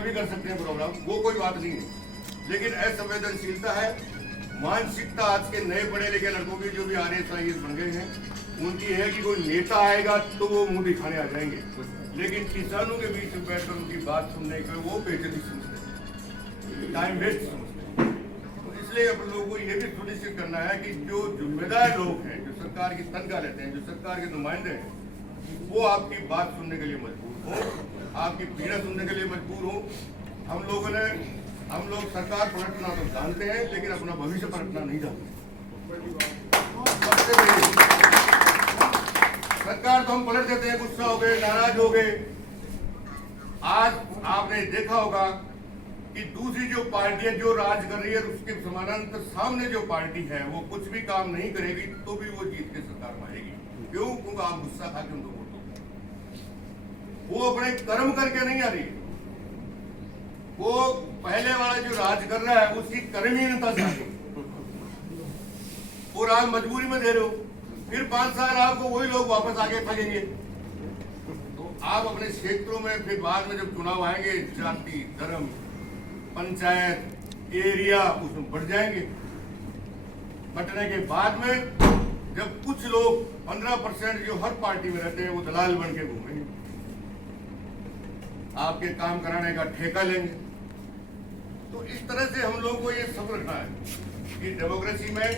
भी कर सकते हैं प्रोग्राम, वो कोई बात नहीं है, लेकिन असंवेदनशीलता है, मानसिकता आज के नए पढ़े लिखे लड़कों की जो भी RSIS बन गए हैं उनकी है कि कोई नेता आएगा तो वो मुंह दिखाने आ जाएंगे, लेकिन किसानों के बीच में बैठकर उनकी बात सुनने के वो बेइज्जती समझते हैं, टाइम वेस्ट समझते हैं। तो इसलिए अपन लोगों को ये भी सुनिश्चित करना है कि जो जिम्मेदार लोग हैं, जो सरकार की तनख्वाह लेते हैं, जो सरकार के नुमाइंदे हैं, वो आपकी बात सुनने के लिए मजबूर हो, आपकी पीड़ा सुनने के लिए मजबूर हो। हम लोग सरकार पलटना तो जानते हैं, लेकिन अपना भविष्य पलटना नहीं जानते। सरकार तो हम पलट देते हैं, गुस्सा हो गए, नाराज हो गए। आज आपने देखा होगा कि दूसरी जो पार्टियां जो राज कर रही है उसके समानांतर सामने जो पार्टी है वो कुछ भी काम नहीं करेगी तो भी वो जीत के सरकार में आएगी। क्यों? क्योंकि आप गुस्सा खा के उनको वोट दो। वो अपने कर्म करके नहीं आ रही, वो पहले वाला जो राज कर रहा है उसकी कर्महीनता से आ रही, और आप मजबूरी में दे रहे हो, फिर 5 साल आपको वही लोग वापस आके ठगेंगे। तो आप अपने क्षेत्रों में फिर बाद में जब चुनाव आएंगे, जाति धर्म पंचायत एरिया उसमें बढ़ जाएंगे। बटने के बाद में जब कुछ लोग 15% जो हर पार्टी में रहते हैं वो दलाल बन के घूमेंगे, आपके काम कराने का ठेका लेंगे। तो इस तरह से हम लोग को ये समझ रखना है कि डेमोक्रेसी में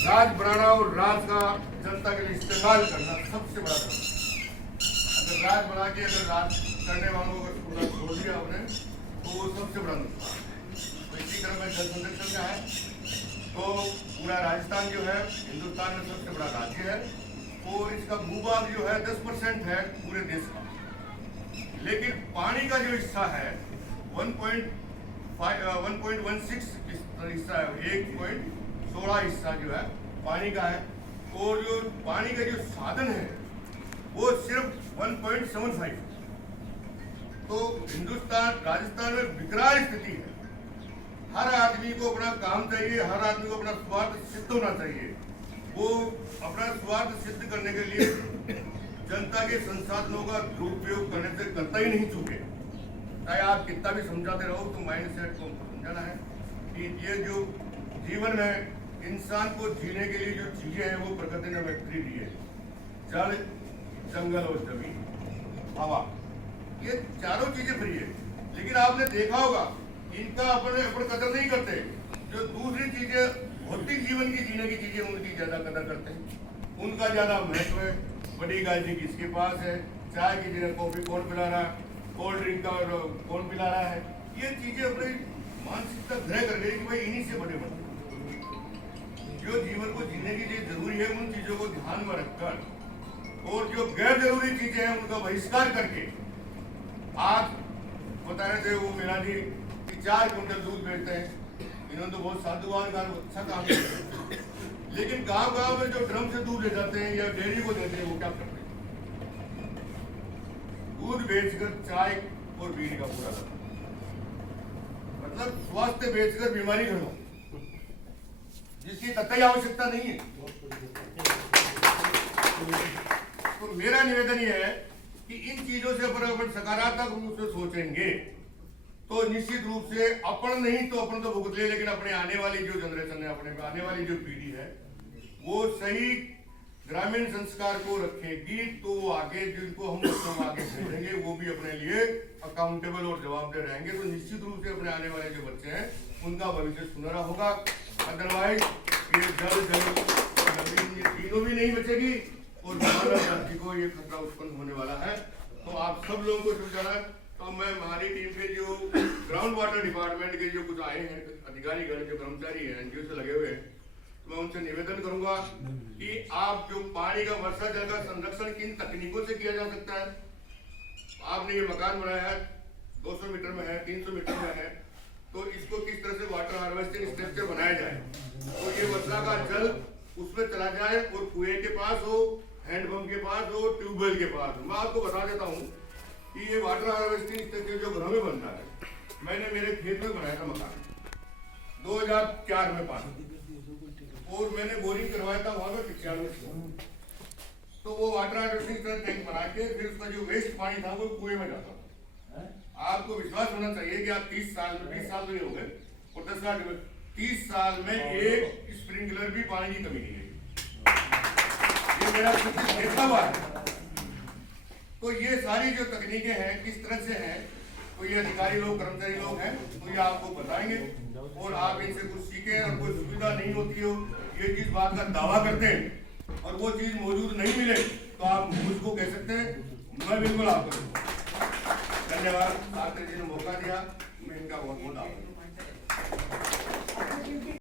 राज बनाना और राज का जनता के लिए इस्तेमाल करना सबसे बड़ा काम है। अगर राज बना के अगर राज करने वालों को पूरा छोड़ दिया आपने तो वो सबसे बड़ा नुकसान है। तो इसी तरह में जल संरक्षण का है तो पूरा राजस्थान जो है हिंदुस्तान में सबसे बड़ा राज्य है और इसका भूभाग जो है 10% है पूरे देश का, लेकिन पानी का जो हिस्सा है 1.16 हिस्सा है, 1.16 हिस्सा जो है पानी का है, और जो पानी का जो साधन है वो सिर्फ 1.75। तो हिंदुस्तान राजस्थान में विकराल स्थिति है। हर आदमी को अपना काम चाहिए, हर आदमी को अपना स्वार्थ सिद्ध होना चाहिए। वो अपना स्वार्थ सिद्ध करने के लिए जनता के संसाधनों का दुरुपयोग करने से करता ही नहीं चुके। चाहे आप कितना भी समझाते रहो तो माइंड सेट को समझाना है कि ये जो जीवन है इंसान को जीने के लिए जो चीजें हैं वो प्रकृति ने व्यक्ति दी है, जल जंगल और जमीन हवा, ये चारों चीजें फ्री है, लेकिन आपने देखा होगा इनका अपन कदर नहीं करते। जो दूसरी चीजें भौतिक जीवन की जीने की चीजें उनकी ज्यादा कदर करते हैं, उनका ज्यादा महत्व है। बड़ी गाड़ी किसके पास है, चाय की जगह कॉफी कौन पिला रहा है, कोल्ड ड्रिंक का कौन पिला रहा है, ये चीजें अपनी मानसिकता ग्रह कर गई कि भाई इन्हीं से बड़े बनते। जो जीवन को जीने के लिए जरूरी है उन चीजों को ध्यान में रखकर और जो गैर जरूरी चीजें हैं उनका बहिष्कार करके, आज बता रहे थे वो मीना जी कि 4 क्विंटल दूध बेचते हैं, इन्होंने तो बहुत साधुवान का अच्छा काम किया, लेकिन गांव-गांव में जो ड्रम से दूध ले जाते हैं या डेयरी को देते हैं वो क्या करते हैं? दूध बेचकर चाय और बीड़ी का पूरा करते, मतलब स्वास्थ्य बेचकर बीमारी घटाओ, जिसकी कतई आवश्यकता नहीं है। तो मेरा निवेदन यह है कि इन चीजों से अपन सकारात्मक रूप से सोचेंगे तो निश्चित रूप से अपन नहीं तो अपन तो भुगत ले, लेकिन अपने आने वाली जो जनरेशन है, अपने आने वाली जो पीढ़ी है वो सही ग्रामीण संस्कार को रखेगी तो आगे जिनको हम लोग आगे भेजेंगे वो भी अपने लिए अकाउंटेबल और जवाबदेह रहेंगे। तो निश्चित रूप से अपने आने वाले जो बच्चे हैं उनका भविष्य सुनहरा होगा। अदरवाइज ये जल जमीन ये तीनों भी नहीं बचेगी और मानव जाति को ये खतरा उत्पन्न होने वाला है। तो आप सब लोगों को समझाना। तो मैं हमारी टीम के जो ग्राउंड वाटर डिपार्टमेंट के जो कुछ आए हैं अधिकारीगण, जो कर्मचारी हैं, एनजीओ से लगे हुए हैं, तो मैं उनसे निवेदन करूंगा कि आप जो पानी का वर्षा जल का संरक्षण किन तकनीकों से किया जा सकता है। आपने ये मकान बनाया है 200 मीटर में है, 300 मीटर में है, तो इसको किस तरह से वाटर हार्वेस्टिंग स्ट्रक्चर बनाया जाए तो ये वर्षा का जल उसमें चला जाए और कुएं के पास हो, हैंडपंप के पास हो, ट्यूबवेल के पास हो। मैं आपको बता देता हूँ कि ये वाटर हार्वेस्टिंग स्ट्रक्चर जो घरों में बन रहा है, मैंने मेरे खेत में बनाया था मकान 2004 में पानी, और मैंने बोरिंग करवाया था वहां पे 95। तो वो वाटर हार्वेस्टिंग टैंक बना के फिर उसका जो वेस्ट पानी था वो कुएं में जाता था। आपको विश्वास होना चाहिए कि आप 30 साल में 20 साल तो ये हो गए और 10 साल 30 साल में एक स्प्रिंकलर भी पानी की कमी नहीं है। ये मेरा देखा हुआ है। तो ये सारी जो तकनीकें हैं किस तरह से हैं, तो ये अधिकारी लोग कर्मचारी लोग हैं तो ये आपको बताएंगे और आप इनसे कुछ सीखें। और कोई सुविधा नहीं होती हो, ये चीज बात का दावा करते हैं और वो चीज मौजूद नहीं मिले तो आप मुझको कह सकते हैं, मैं बिल्कुल आपको धन्यवाद। आपने जिन्हें मौका दिया मैं इनका बहुत बहुत आभार।